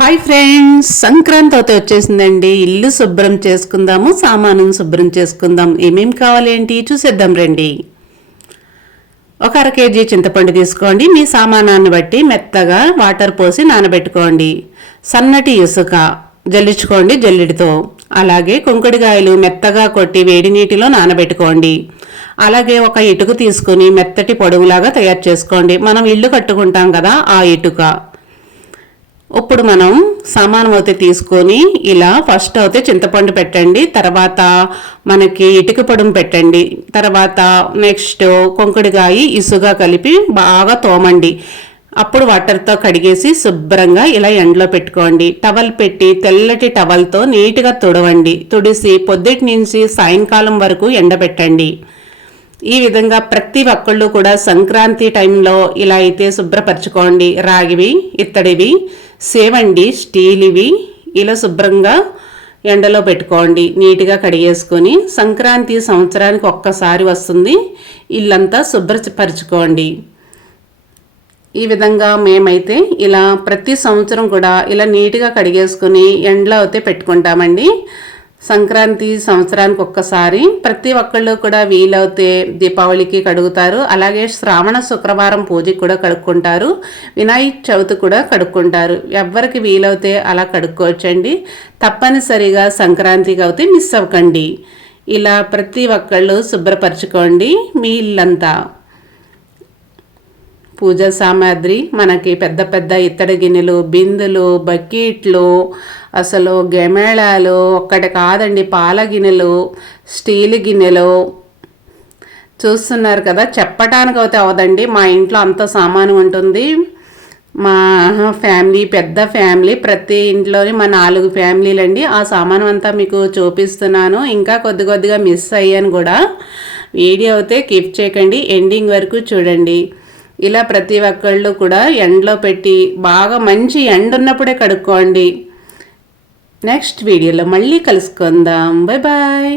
Hi friends Sankranti అయితే వచ్చేసిందండి. ఇల్లు శుభ్రం చేసుకుందాము సామాను శుభ్రం చేసుకుందాం ఏమేమి కావాలి ఏంటి చూసేద్దాం రండి. ఒక అర కేజీ చింతపండు తీసుకోండి. మీ సామానాన్ని బట్టి మెత్తగా వాటర్ పోసి నానబెట్టుకోండి. సన్నటి ఇసుక జల్లించుకోండి జల్లిడితో. అలాగే కుంకుడికాయలు మెత్తగా కొట్టి వేడి నీటిలో నానబెట్టుకోండి. అలాగే ఒక ఇటుక తీసుకుని మెత్తటి పొడవులాగా తయారు చేసుకోండి. మనం ఇల్లు కట్టుకుంటాం కదా ఆ ఇటుక. ఇప్పుడు మనం సామానం అయితే తీసుకొని ఇలా ఫస్ట్ అయితే చింతపండు పెట్టండి తర్వాత మనకి ఇటుక పొడుము పెట్టండి తర్వాత నెక్స్ట్ కొంకుడికాయ ఇసుగా కలిపి బాగా తోమండి. అప్పుడు వాటర్తో కడిగేసి శుభ్రంగా ఇలా ఎండలో పెట్టుకోండి. టవల్ పెట్టి తెల్లటి టవల్తో నీట్గా తుడవండి. తుడిసి పొద్దుటి నుంచి సాయంకాలం వరకు ఎండబెట్టండి. ఈ విధంగా ప్రతి ఒక్కళ్ళు కూడా సంక్రాంతి టైంలో ఇలా అయితే శుభ్రపరచుకోండి. రాగివి ఇత్తడివి సేవండి స్టీల్వి ఇలా శుభ్రంగా ఎండలో పెట్టుకోండి. నీట్గా కడిగేసుకొని సంక్రాంతి సంవత్సరానికి ఒక్కసారి వస్తుంది. ఇల్లంతా శుభ్రపరచుకోండి. ఈ విధంగా మేమైతే ఇలా ప్రతి సంవత్సరం కూడా ఇలా నీట్గా కడిగేసుకొని ఎండలో అయితే పెట్టుకుంటామండి. సంక్రాంతి సంవత్సరానికి ఒక్కసారి ప్రతి ఒక్కళ్ళు కూడా వీలవుతే దీపావళికి కడుగుతారు. అలాగే శ్రావణ శుక్రవారం పూజకి కూడా కడుక్కుంటారు. వినాయక చవితి కూడా కడుక్కుంటారు. ఎవరికి వీలవుతే అలా కడుక్కోవచ్చండి. తప్పనిసరిగా సంక్రాంతికి అయితే మిస్ అవ్వకండి. ఇలా ప్రతి ఒక్కళ్ళు శుభ్రపరచుకోండి. మీ ఇల్లంతా. పూజా సామాగ్రి మనకి పెద్ద పెద్ద ఇత్తడి గిన్నెలు బిందులు బకెట్లు అసలు గెమేళాలు ఒక్కటి కాదండి పాల గిన్నెలు స్టీల్ గిన్నెలు. చూస్తున్నారు కదా చెప్పటానికి అయితే అవదండి మా ఇంట్లో అంత సామాను ఉంటుంది. మా ఫ్యామిలీ పెద్ద ఫ్యామిలీ ప్రతి ఇంట్లోని మా నాలుగు ఫ్యామిలీలు అండి ఆ సామాను అంతా మీకు చూపిస్తున్నాను. ఇంకా కొద్ది కొద్దిగా మిస్ అయ్యాను కూడా. వీడియో అయితే కీప్ చేయకండి ఎండింగ్ వరకు చూడండి. ఇలా ప్రతి ఒక్కళ్ళు కూడా ఎండలో పెట్టి బాగా మంచి ఎండ ఉన్నప్పుడే కడుక్కోండి. నెక్స్ట్ వీడియోలో మళ్ళీ కలుసుకుందాం. Bye bye.